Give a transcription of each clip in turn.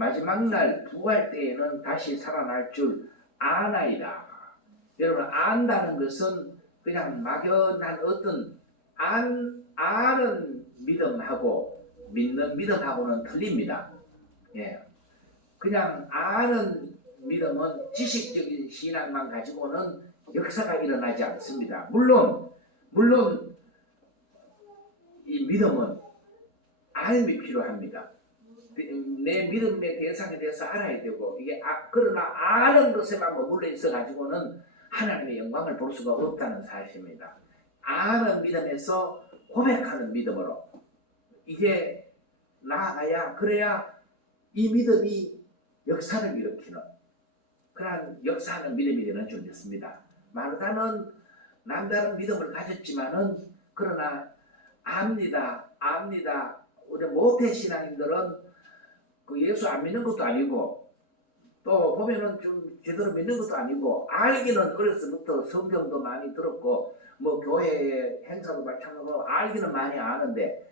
마지막 날 부활 때에는 다시 살아날 줄 아나이다. 여러분, 안다는 것은 그냥 막연한 어떤 아는 믿음하고 믿는 믿음하고는 틀립니다. 예. 그냥 아는 믿음은 지식적인 신앙만 가지고는 역사가 일어나지 않습니다. 물론 이 믿음은 알미 필요합니다. 내 믿음의 대상에 대해서 알아야 되고, 이게 그러나 아는 것에만 머물러 있어 가지고는 하나님의 영광을 볼 수가 없다는 사실입니다. 아는 믿음에서 고백하는 믿음으로 이게 나아가야, 그래야 이 믿음이 역사를 일으키는 그러한 역사하는 믿음이 되는 줄 믿습니다. 마르다는 남다른 믿음을 가졌지만은 그러나 압니다. 우리 모태 신앙인들은 그 예수 안 믿는 것도 아니고, 또 보면은 좀 제대로 믿는 것도 아니고, 알기는 어려서부터 성경도 많이 들었고 뭐 교회 행사도 많이 참여하고 알기는 많이 아는데,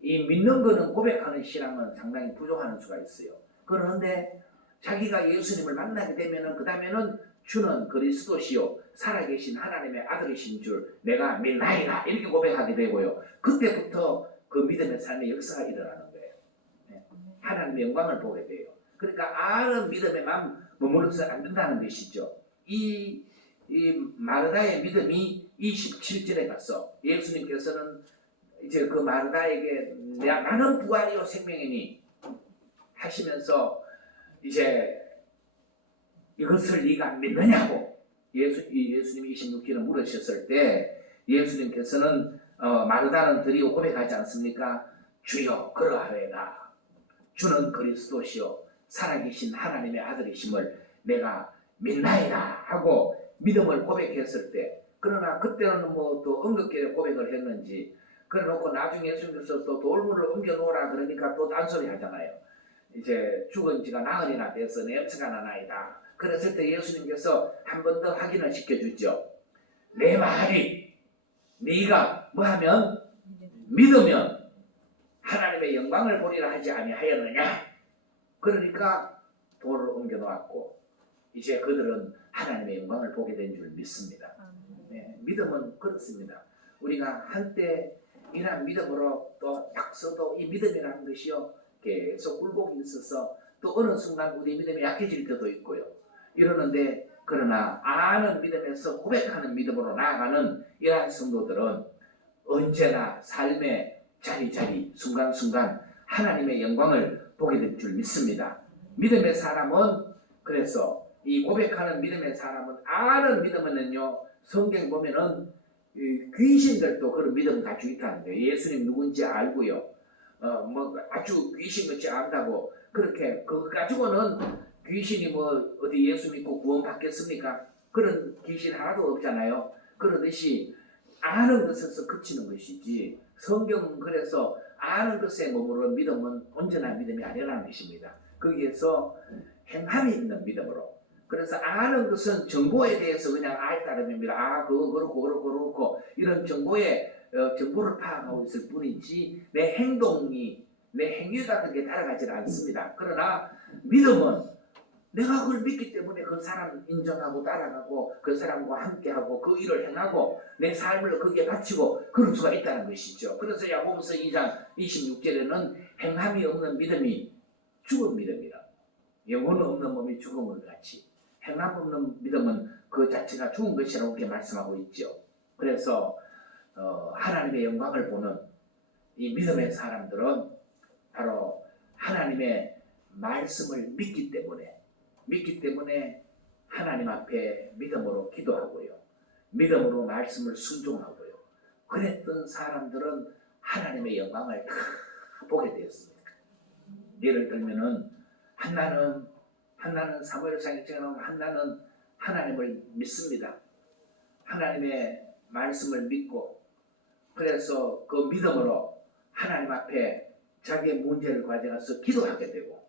이 믿는 거는, 고백하는 신앙은 상당히 부족하는 수가 있어요. 그런데 자기가 예수님을 만나게 되면은, 그 다음에는 주는 그리스도시요 살아계신 하나님의 아들이신 줄 내가 믿나이다, 이렇게 고백하게 되고요. 그때부터 그 믿음의 삶의 역사가 일어나는 거예요. 하나님의 영광을 보게 돼요. 그러니까 아는 믿음에만 머무르서 안 된다는 것이죠. 이 마르다의 믿음이 27절에 가서 예수님께서는 이제 그 마르다에게 나는 부활이요 생명이니 하시면서 이제 이것을 네가 믿느냐고 예수님이 26절에 물으셨을 때, 예수님께서는 마르다는 드리고 고백하지 않습니까? 주여 그러하외다. 주는 그리스도시요 살아계신 하나님의 아들이심을 내가 믿나이다 하고 믿음을 고백했을 때, 그러나 그때는 뭐 또 언급계에 고백을 했는지, 그래놓고 나중에 예수님께서 또 돌물을 옮겨놓으라 그러니까 또 딴소리 하잖아요. 이제 죽은 지가 나흘이나 돼서 냄새가 나나이다. 그랬을 때 예수님께서 한 번 더 확인을 시켜주죠. 내 말이 네가 뭐하면 믿으면 하나님의 영광을 보리라 하지 아니하였느냐. 그러니까 돌을 옮겨놓았고 이제 그들은 하나님의 영광을 보게 된 줄 믿습니다. 네, 믿음은 그렇습니다. 우리가 한때 이러한 믿음으로 또 딱 서도 이 믿음이라는 것이요 계속 굴곡이 있어서 또 어느 순간 우리 믿음이 약해질 때도 있고요. 이러는데, 그러나 아는 믿음에서 고백하는 믿음으로 나아가는 이러한 성도들은 언제나 삶의 자리자리 순간순간 하나님의 영광을 보게 될 줄 믿습니다. 믿음의 사람은, 그래서 이 고백하는 믿음의 사람은, 아는 믿음은요, 성경 보면은 귀신들도 그런 믿음 가지고 있다는 거예요. 예수님 누군지 알고요. 뭐 아주 귀신같이 안다고 그렇게 그거 가지고는 귀신이 뭐 어디 예수 믿고 구원 받겠습니까? 그런 귀신 하나도 없잖아요. 그러듯이 아는 것에서 그치는 것이지, 성경은 그래서 아는 것에 머무르는 믿음은 언제나 믿음이 아니라는 것입니다. 거기에서 행함이 있는 믿음으로, 그래서 아는 것은 정보에 대해서 그냥 알 따름입니다. 아, 그거 그렇고 이런 정보를 파악하고 있을 뿐이지 내 행동이, 내 행위가 그렇게 따라가지 않습니다. 그러나 믿음은 내가 그걸 믿기 때문에 그 사람 인정하고 따라가고 그 사람과 함께하고 그 일을 행하고 내 삶을 거기에 바치고 그럴 수가 있다는 것이죠. 그래서 야고보서 2장 26절에는 행함이 없는 믿음이 죽은 믿음이라, 영혼 없는 몸이 죽음을 같이, 행함 없는 믿음은 그 자체가 죽은 것이라고 이렇게 말씀하고 있죠. 그래서 하나님의 영광을 보는 이 믿음의 사람들은 바로 하나님의 말씀을 믿기 때문에 하나님 앞에 믿음으로 기도하고요, 믿음으로 말씀을 순종하고요, 그랬던 사람들은 하나님의 영광을 다 보게 되었습니다. 예를 들면은 한나는 사무엘상에처럼 한나는 하나님을 믿습니다. 하나님의 말씀을 믿고, 그래서 그 믿음으로 하나님 앞에 자기의 문제를 가져가서 기도하게 되고,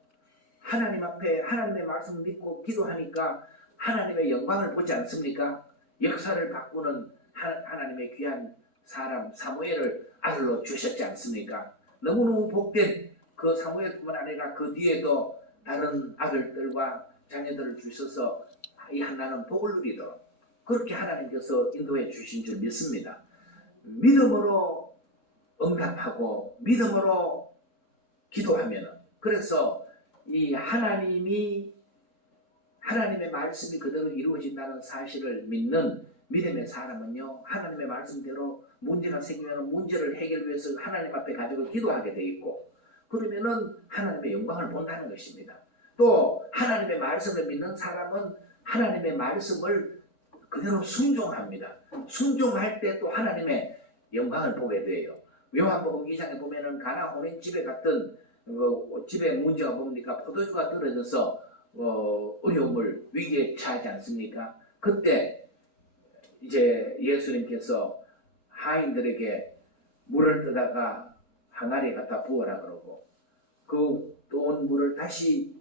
하나님 앞에 하나님의 말씀을 믿고 기도하니까 하나님의 영광을 보지 않습니까? 역사를 바꾸는 하나님의 귀한 사람 사무엘을 아들로 주셨지 않습니까? 너무너무 복된 그 사무엘뿐만 아니라 그 뒤에도 다른 아들들과 자녀들을 주셔서 이 하나는 복을 누리도록 그렇게 하나님께서 인도해 주신 줄 믿습니다. 믿음으로 응답하고 믿음으로 기도하면은, 그래서 이 하나님의 말씀이 그대로 이루어진다는 사실을 믿는 믿음의 사람은요, 하나님의 말씀대로 문제가 생기면 문제를 해결 위해서 하나님 앞에 가지고 기도하게 돼 있고, 그러면은 하나님의 영광을 본다는 것입니다. 또 하나님의 말씀을 믿는 사람은 하나님의 말씀을 그대로 순종합니다. 순종할 때 또 하나님의 영광을 보게 돼요. 요한복음 2장에 보면은 가나 혼인 집에 갔던 집에 문제가 뭡니까? 포도주가 떨어져서 어려움을 위기에 처하지 않습니까? 그때 이제 예수님께서 하인들에게 물을 떠다가 항아리에 갖다 부어라 그러고, 그 떠온 물을 다시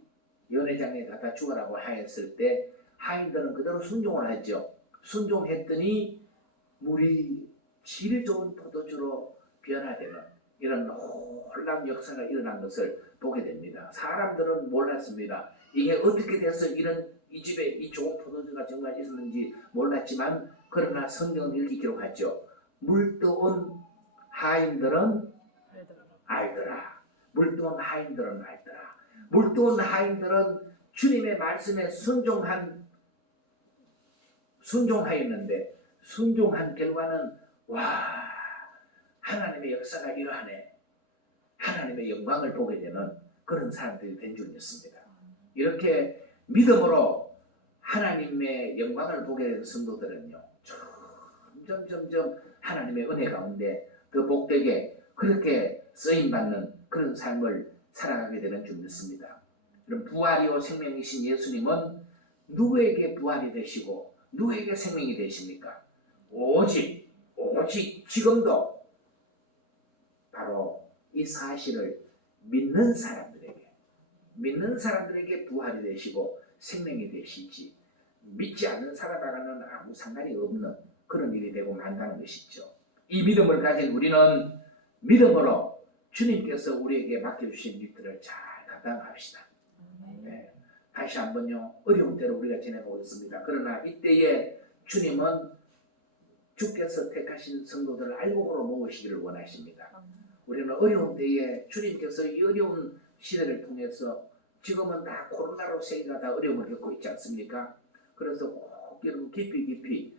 연회장에 갖다 주어라고 하였을 때 하인들은 그대로 순종을 하죠. 순종했더니 물이 질 좋은 포도주로 변화되는 이런 놀라운 역사가 일어난 것을 보게 됩니다. 사람들은 몰랐습니다. 이게 어떻게 돼서 이 집에 이 좋은 포도주가 정말 있었는지 몰랐지만, 그러나 성경은 이렇게 기록하죠. 물떠온 하인들은 알더라. 물떠온 하인들은 알더라. 물떠온 하인들은 주님의 말씀에 순종하였는데, 순종한 결과는 와, 하나님의 역사가 이러하네, 하나님의 영광을 보게 되는 그런 사람들이 된 줄 믿습니다. 이렇게 믿음으로 하나님의 영광을 보게 된 성도들은요, 점점 하나님의 은혜 가운데 더 복되게 그렇게 쓰임받는 그런 삶을 살아가게 되는 줄 믿습니다. 그럼 부활이요 생명이신 예수님은 누구에게 부활이 되시고 누구에게 생명이 되십니까? 오직 지금도 바로 이 사실을 믿는 사람들에게 부활이 되시고 생명이 되시지, 믿지 않는 사람과는 아무 상관이 없는 그런 일이 되고 만다는 것이죠. 이 믿음을 가진 우리는 믿음으로 주님께서 우리에게 맡겨주신 일들을 잘 감당합시다. 네. 다시 한번요, 어려운 때를 우리가 지내고 있습니다. 그러나 이때에 주님은 주께서 택하신 성도들을 알곡으로 모으시기를 원하십니다. 우리는 어려운 때에 주님께서 이 어려운 시대를 통해서, 지금은 다 코로나로 세계가 다 어려움을 겪고 있지 않습니까? 그래서 꼭 여러분 깊이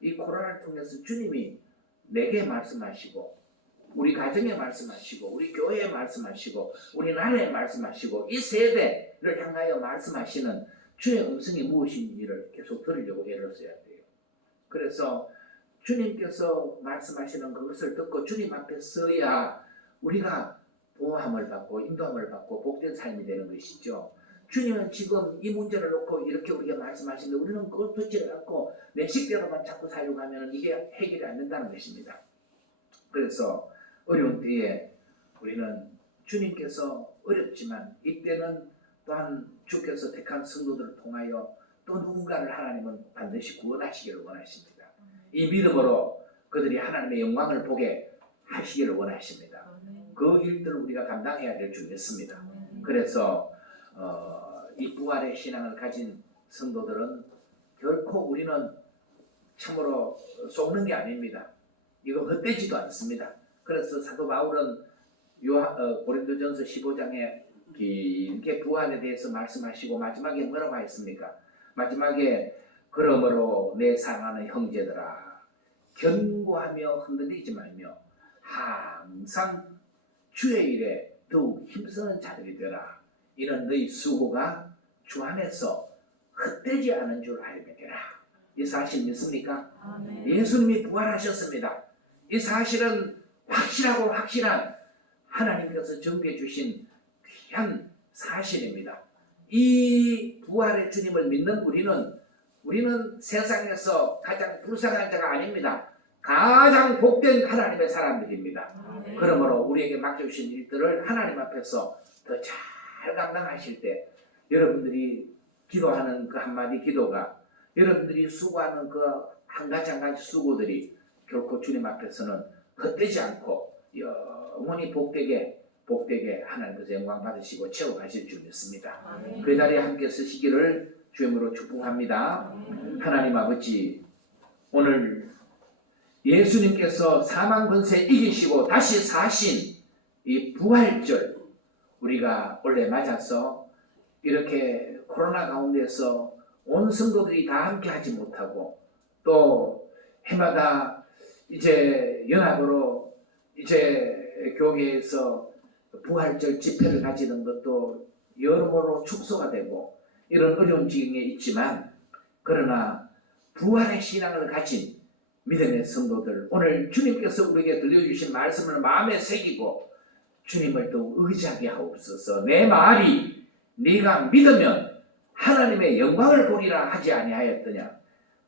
이 코로나를 통해서 주님이 내게 말씀하시고, 우리 가정에 말씀하시고, 우리 교회에 말씀하시고, 우리 나라에 말씀하시고, 이 세대를 향하여 말씀하시는 주의 음성이 무엇인지를 계속 들으려고 애를 써야 돼요. 그래서 주님께서 말씀하시는 그것을 듣고 주님 앞에 서야 우리가 보호함을 받고 인도함을 받고 복된 삶이 되는 것이죠. 주님은 지금 이 문제를 놓고 이렇게 우리가 말씀하시는데, 우리는 그걸 듣지 않고 내 식대로만 자꾸 사용하면 이게 해결이 안 된다는 것입니다. 그래서 어려운 때에 우리는 주님께서 어렵지만, 이때는 또한 주께서 택한 성도들을 통하여 또 누군가를 하나님은 반드시 구원하시기를 원하십니다. 이 믿음으로 그들이 하나님의 영광을 보게 하시기를 원하십니다. 그 일들을 우리가 감당해야 될 줄 믿습니다. 그래서 이 부활의 신앙을 가진 성도들은 결코 우리는 참으로 속는 게 아닙니다. 이거 헛되지도 않습니다. 그래서 사도 바울은 고린도전서 15장에 이렇게 부활에 대해서 말씀하시고 마지막에 뭐라고 했습니까? 마지막에 그러므로 내 사랑하는 형제들아, 견고하며 흔들리지 말며 항상 주의 일에 더욱 힘쓰는 자들이 되라. 이는 너희 수고가 주 안에서 헛되지 않은 줄 알게 되라. 이 사실 믿습니까? 아멘. 예수님이 부활하셨습니다. 이 사실은 확실한 하나님께서 정해 주신 귀한 사실입니다. 이 부활의 주님을 믿는 우리는 세상에서 가장 불쌍한 자가 아닙니다. 가장 복된 하나님의 사람들입니다. 그러므로 우리에게 맡겨주신 일들을 하나님 앞에서 더 잘 감당하실 때, 여러분들이 기도하는 그 한마디 기도가, 여러분들이 수고하는 그 한 가지 수고들이 결코 주님 앞에서는 헛되지 않고 영원히 복되게 복되게 하나님께서 영광 받으시고 채워가실 줄 믿습니다. 그 자리에 함께 서시기를 주님으로 축복합니다. 하나님 아버지, 오늘 예수님께서 사망 권세 이기시고 다시 사신 이 부활절 우리가 원래 맞아서 이렇게 코로나 가운데서 온 성도들이 다 함께 하지 못하고 또 해마다 이제 연합으로 이제 교회에서 부활절 집회를 가지는 것도 여러모로 축소가 되고 이런 어려운 지경에 있지만, 그러나 부활의 신앙을 가진 믿음의 성도들, 오늘 주님께서 우리에게 들려주신 말씀을 마음에 새기고 주님을 또 의지하게 하옵소서. 내 말이 네가 믿으면 하나님의 영광을 보리라 하지 아니하였더냐.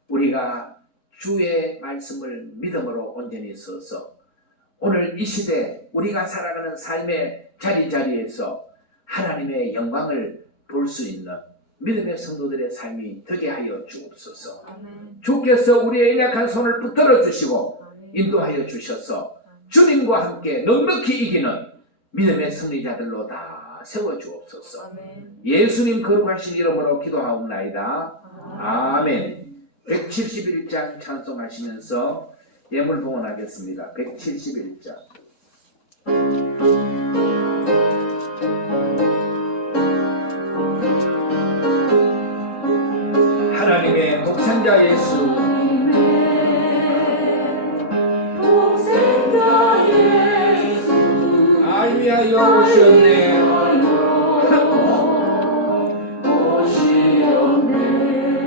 우리가 주의 말씀을 믿음으로 온전히 서서 오늘 이 시대 우리가 살아가는 삶의 자리자리에서 하나님의 영광을 볼 수 있는 믿음의 성도들의 삶이 되게 하여 주옵소서. 주께서 우리의 연약한 손을 붙들어 주시고 인도하여 주셔서 주님과 함께 넉넉히 이기는 믿음의 승리자들로 다 세워주옵소서. 예수님 거룩하신 이름으로 기도하옵나이다. 아멘. 171장 찬송하시면서 예물 봉헌하겠습니다. 171장. 하나님의 독생자 예수, 날 위하여 오셨네.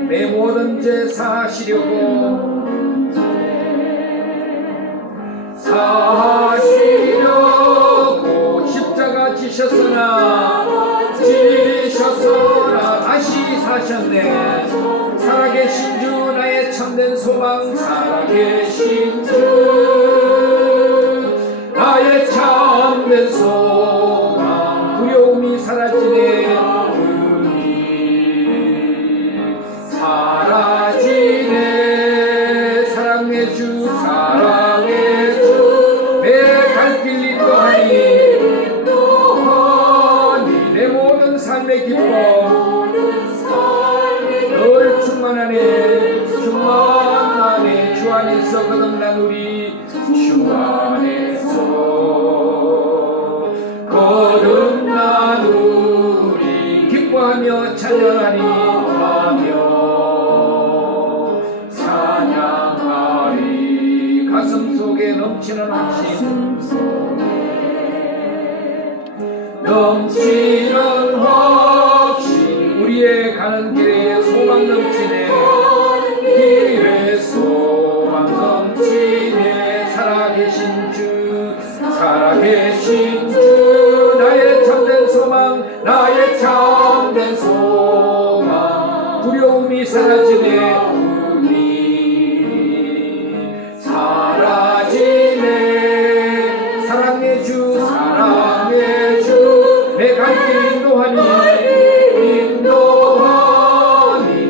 내 모든 죄 사하시려고 십자가 지셨으나 다시 사셨네. 살아계신 주 나의 참된 소망, 살아계신 주 나의 참된 소망. 두려움이 사라지네. 사라지네. 사랑의 주, 사랑의 주, 내 갈 길 인도하니 내 모든 삶의 기쁨 늘 충만하네. 충만하네. 주 안에서 거듭난 우리, 주 안에서 거듭난 우리 기뻐하며 찬양하니 찬양하리. 가슴 속에 넘치는 확신, 넘치는 확신. 우리의 가는 길에 소망 넘치네. 길에 소망 넘치네. 살아계신 주, 살아계신 주 나의 참된 소망, 나의 참된 소망. 두려움이 사라지네. 사라지네. 사랑의 주, 사랑의 주, 내 갈 길 인도하니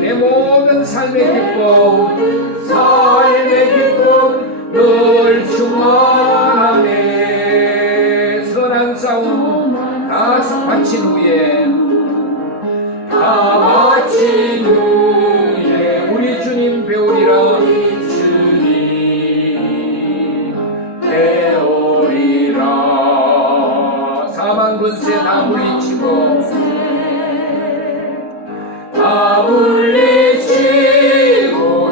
내 모든 삶의 기쁨, 삶의 기쁨 늘 충만하네. 선한 싸움 다 마친 후에, 다 마친 후에 우리 주님 배우리라. 사망 권세 다 물리치고, 다 물리치고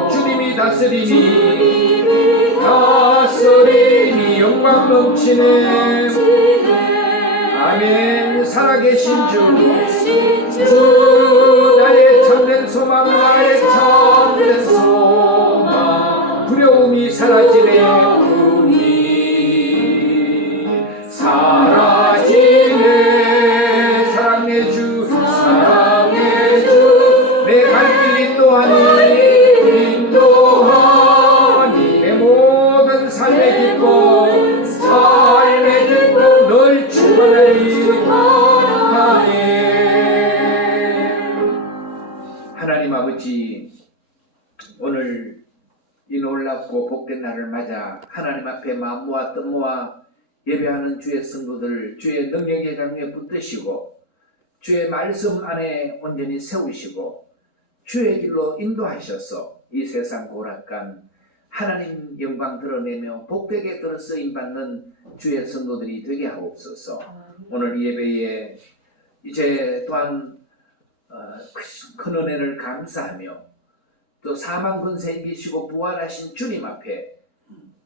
주님이 다스리니 영광 넘치네. 아멘. 살아계신 주 나의 참된 소망, 나의 참된 소망. 두려움이 사라지네. 사라지네. 사랑의 주, 사랑의 주, 내 갈 길 인도하니 내 모든 삶의 기쁨, 삶의 기쁨 늘 충만하리. 하나님 아버지, 오늘 이 놀랍고 복된 날을 맞아 하나님 앞에 마음 모아 뜻 모아 예배하는 주의 성도들 주의 능력의 강에 붙드시고 주의 말씀 안에 온전히 세우시고 주의 길로 인도하셔서 이 세상 고락간 하나님 영광 드러내며 복되게 들어 쓰임받는 주의 성도들이 되게 하옵소서. 오늘 예배에 이제 또한 큰 은혜를 감사하며 또 사망 권세 이기시고 부활하신 주님 앞에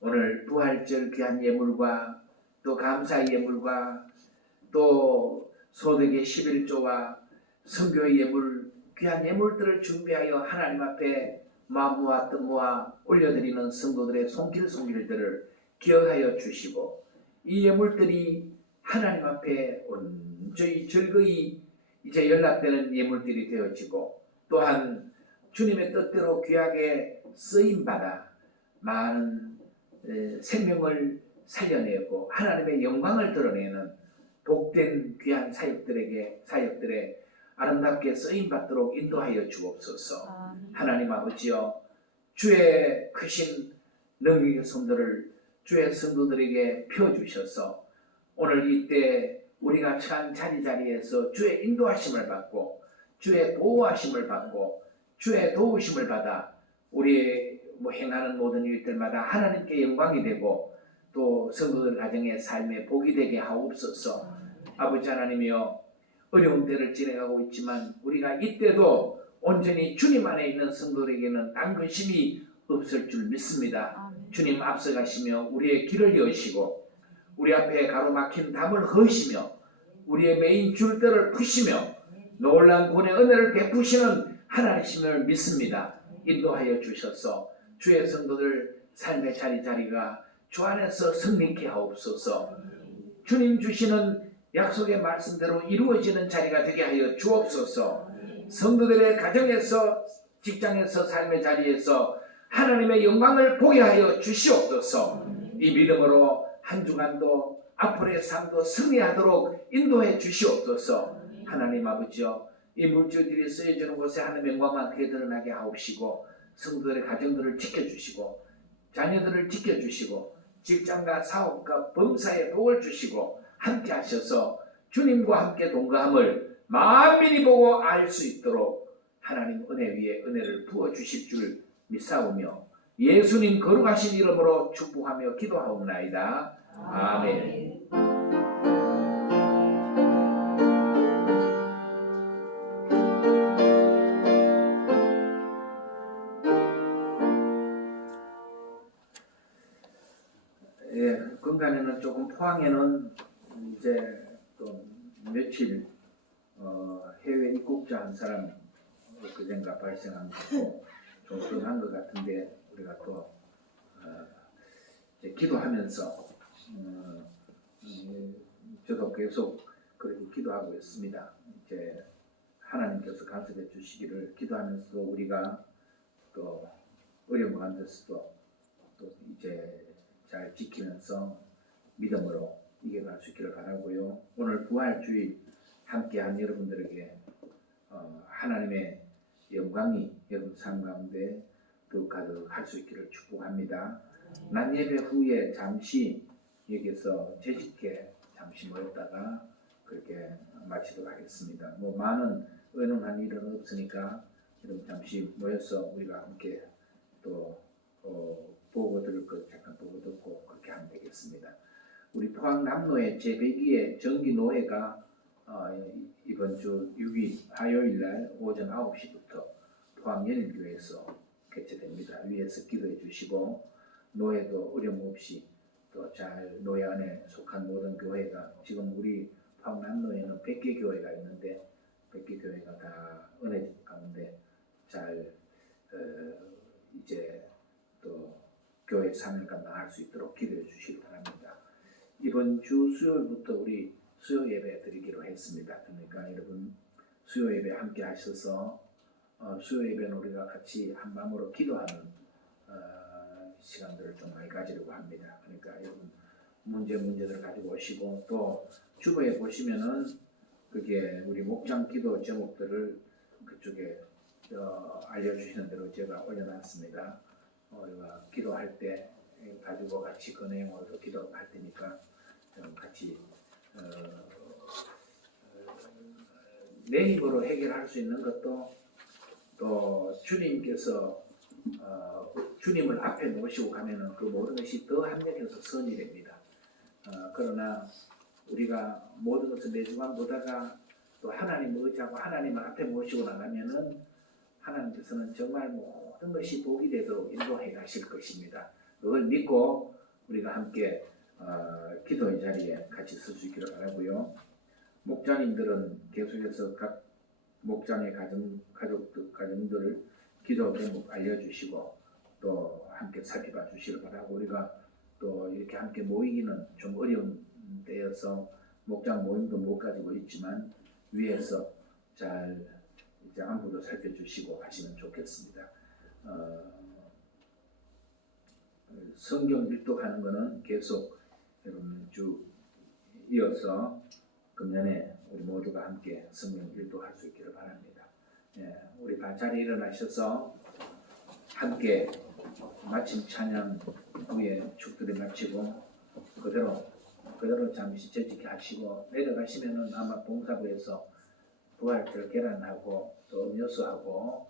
오늘 부활절 귀한 예물과 또 감사의 예물과 또 소득의 11조와 선교의 예물 귀한 예물들을 준비하여 하나님 앞에 마음 모아 뜻 모아 올려드리는 성도들의 손길들을 기억하여 주시고 이 예물들이 하나님 앞에 온전히 즐거이 이제 연락되는 예물들이 되어지고 또한 주님의 뜻대로 귀하게 쓰임받아 많은 생명을 살려내고 하나님의 영광을 드러내는 복된 귀한 사역들의 아름답게 쓰임받도록 인도하여 주옵소서. 하나님 아버지여 주의 크신 능력의 손들을 주의 성도들에게 펴주셔서 오늘 이때 우리가 처한 자리자리에서 주의 인도하심을 받고 주의 보호하심을 받고 주의 도우심을 받아 우리의 행하는 모든 일들마다 하나님께 영광이 되고 또 성도들 가정의 삶에 복이 되게 하옵소서. 아버지 하나님이여 어려운 때를 지나가고 있지만 우리가 이때도 온전히 주님 안에 있는 성도들에게는 단 근심이 없을 줄 믿습니다. 주님 앞서가시며 우리의 길을 여시고 우리 앞에 가로막힌 담을 허시며 우리의 메인 줄들을 푸시며 놀라운 구원의 은혜를 베푸시는 하나님이심을 믿습니다. 인도하여 주셔서 주의 성도들 삶의 자리자리가 주 안에서 승리케 하옵소서. 주님 주시는 약속의 말씀대로 이루어지는 자리가 되게 하여 주옵소서. 성도들의 가정에서 직장에서 삶의 자리에서 하나님의 영광을 보게 하여 주시옵소서. 이 믿음으로 한 주간도 앞으로의 삶도 승리하도록 인도해 주시옵소서. 하나님 아버지여 이 물질들이 쓰여지는 곳에 하나님의 영광만 크게 드러나게 하옵시고 성도들의 가정들을 지켜주시고 자녀들을 지켜주시고 직장과 사업과 범사에 복을 주시고 함께 하셔서 주님과 함께 동거함을 만민이 보고 알 수 있도록 하나님 은혜 위에 은혜를 부어주실 줄 믿사오며 예수님 거룩하신 이름으로 축복하며 기도하옵나이다. 아멘. 건강에는 조금 포항에는 이제 또 며칠 해외 입국자 한 사람 그젠가 발생한 거고 좀 그런 것 같은데 우리가 또 이제 기도하면서 저도 계속 그렇게 기도하고 있습니다. 이제 하나님께서 간섭해 주시기를 기도하면서 우리가 또 어려운 가운데서도 또 이제 잘 지키면서 믿음으로 이겨갈 수 있기를 바라고요. 오늘 부활주일 함께한 여러분들에게 하나님의 영광이 여러분 삶 가운데 더 가득할 수 있기를 축복합니다. 낮 예배 후에 잠시 여기서 재직해 잠시 모였다가 그렇게 마치도록 하겠습니다. 많은 의논한 일은 없으니까 여러분 잠시 모여서 우리가 함께 또 보고 들을 것 잠깐 보고 듣고 그렇게 하면 되겠습니다. 우리 포항 남로의 제102의 정기노회가 이번 주 6일 화요일날 오전 9시부터 포항 연일교회에서 개최됩니다. 위에서 기도해 주시고 노회도 어려움 없이 또 잘 노회 안에 속한 모든 교회가 지금 우리 포항 남로에는 100개 교회가 있는데 100개 교회가 다 은혜 가운데 잘 이제 또 교회 사명을 감당할 수 있도록 기도해 주시기 바랍니다. 이번 주 수요일부터 우리 수요 예배 드리기로 했습니다. 그러니까 여러분 수요 예배 함께 하셔서 수요 예배는 우리가 같이 한 마음으로 기도하는 시간들을 좀 많이 가지려고 합니다. 그러니까 여러분 문제들을 가지고 오시고 또 주보에 보시면은 그게 우리 목장 기도 제목들을 그쪽에 알려주시는 대로 제가 올려놨습니다. 우리가 기도할 때 가지고 같이 그 내용으로도 기도할 테니까 좀 같이 내 힘으로 해결할 수 있는 것도 또 주님께서 주님을 앞에 모시고 가면은 그 모든 것이 더 합력해서 선이 됩니다. 그러나 우리가 모든 것을 매주간 보다가 또 하나님을 의지하고 하나님을 앞에 모시고 나가면은 하나님께서는 정말 모든 것이 복이 되도록 인도해 가실 것입니다. 그걸 믿고 우리가 함께 기도의 자리에 같이 설 수 있기를 바라고요. 목자님들은 계속해서 각 목장의 가정들을 기도 제목 알려주시고 또 함께 살펴봐 주시길 바라고, 우리가 또 이렇게 함께 모이기는 좀 어려운 때여서 목장 모임도 못 가지고 있지만 위에서 잘 이제 안부도 살펴주시고 하시면 좋겠습니다. 성경 일독하는 거는 계속 여러분 쭉 이어서 금년에 우리 모두가 함께 성경 일독할 수 있기를 바랍니다. 우리 다 자리에 일어나셔서 함께 마침 찬양 후에 축들을 마치고 그대로 잠시 재직해 하시고 내려가시면은 아마 봉사부에서 부활절 계란하고 또 음료수하고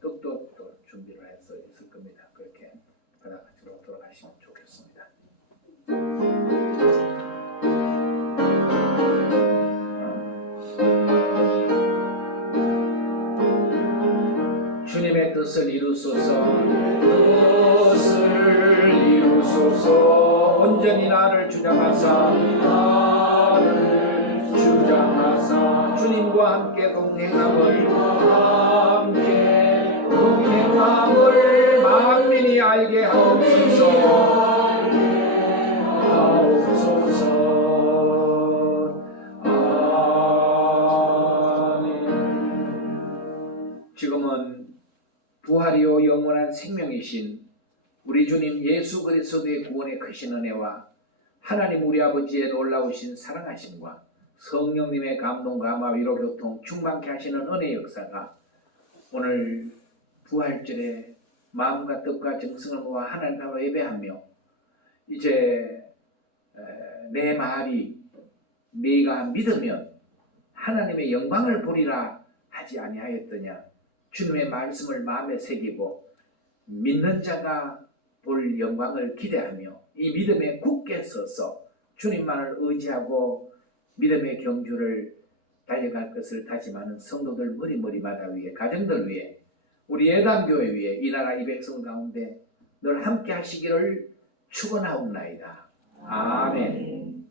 떡도 또 준비를 해서 있을 겁니다. 그렇게 받아가지고 돌아가시면 좋겠습니다. 주님의 뜻을 이루소서. 온전히 나를 주장하사 주님과 함께 동행함을 만민이 알게 하옵소서. 지금은 부활이요 영원한 생명이신 우리 주님 예수 그리스도의 구원의 크신 은혜와 하나님 우리 아버지의 놀라우신 사랑하심과 성령님의 감동, 감화, 위로, 교통 충만케 하시는 은혜의 역사가 오늘 부활절에 마음과 뜻과 정성을 모아 하나님 앞에 예배하며 이제 내 말이 네가 믿으면 하나님의 영광을 보리라 하지 아니하였더냐. 주님의 말씀을 마음에 새기고 믿는 자가 볼 영광을 기대하며 이 믿음에 굳게 서서 주님만을 의지하고 믿음의 경주를 달려갈 것을 다짐하는 성도들 머리마다 위에, 가정들 위에, 우리 예단교회 위에, 이 나라 이 백성 가운데 늘 함께 하시기를 축원하옵나이다. 아멘.